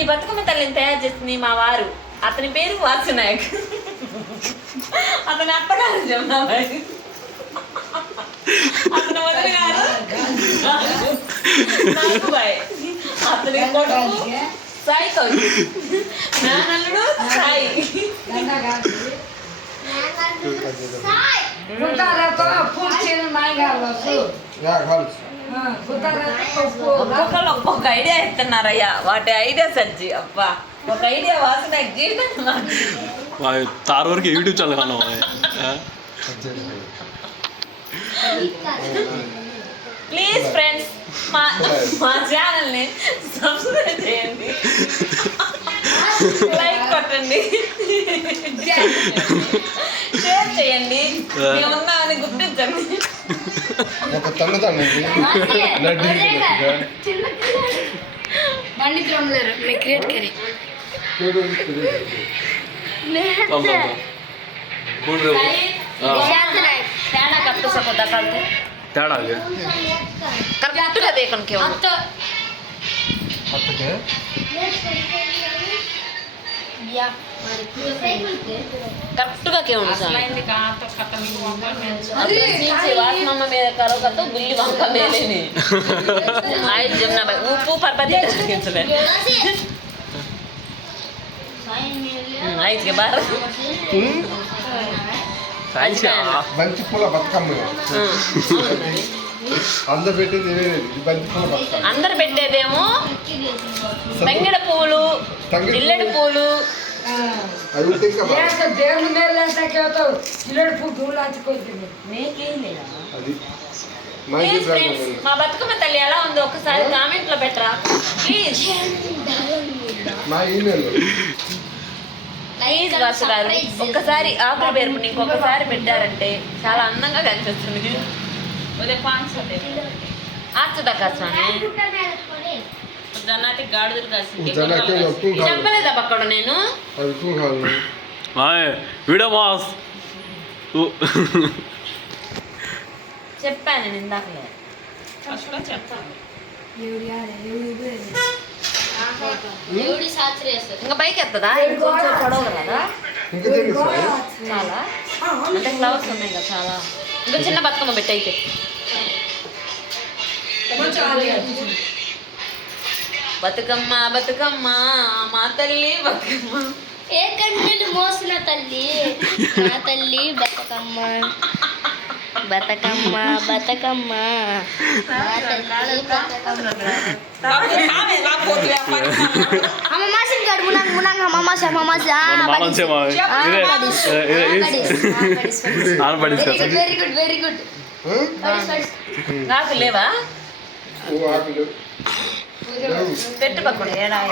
ఈ బతుకమ్మ తల్లిని తయారు చేసింది మా వారు. అతని పేరు వాసునాయక్. అతని అత్తగారు జమునాబాయి. అతని వదిలి గారు నాగుబాయ్. అతని కొడుకు సాయి కౌశిక్. నానల్లుడు సాయి. ఒక్కొక్కరు ఒక్కొక్క ఐడియా ఇస్తున్నారయ్యా. వాటి ఐడియా సజ్జి అబ్బా. ఒక ఐడియా వాసన జీవితం तार वरक यूट्यूब चल रहा ప్లీజ్ ఫ్రెండ్స్ మా ఛానల్ని సబ్స్క్రైబ్ చేయండి, లైక్ కొట్టండి, షేర్ చేయండి, మేమున్నామని గుర్తించండి. तेड़ा आ गया करेक्टगा देखन क्यों करेक्टगा क्यों मम्मा मेरे करोगा तो गुल्ली वंका मेले नहीं आई जमुना भाई ऊपू परपति खींचले आई के बाहर బంతి పూల బతుకమ్మ అందరు పెట్టేది బంతి పూల బతుకమ్మ. అందరు పెట్టేదేమో తంగిడ పూలు, జిల్లెడు పూలు. మా బతుకమ్మ తల్లి ఎలా ఉందో ఒకసారి కామెంట్ లో పెట్టరా ప్లీజ్. ప్లీజ్ వాసు గారు ఒక్కసారి ఆకుల పేరుపుని ఇంకొకసారి పెట్టారంటే చాలా అందంగా కనిపిస్తుంది. జనాటి గాడుదలు కాసి చెప్పలేదా పక్కడ నేను వీడియో మాస్ చెప్పాను నేను ఇందాకలే. ఇంకా పైకి ఎత్తదా ఇంకొంచెం పొడవు కదా చాలా అంటే ఫ్లవర్స్ ఉన్నాయి కదా చాలా. ఇంకా చిన్న బతుకమ్మ పెట్టి అయితే బతుకమ్మ బతుకమ్మ మా తల్లి బతుకమ్మ ఏ కన్నీళ్ళు మోసిన తల్లి నా తల్లి బతుకమ్మ బతుకమ్మ బతుకమ్మ అమ్మ మాసం కాడు మునంగ్ మునంగ్ అమ్మ మాస వెరీ గుడ్ వెరీ గుడ్. నాకు లేవా పెట్టు పక్కన ఏడా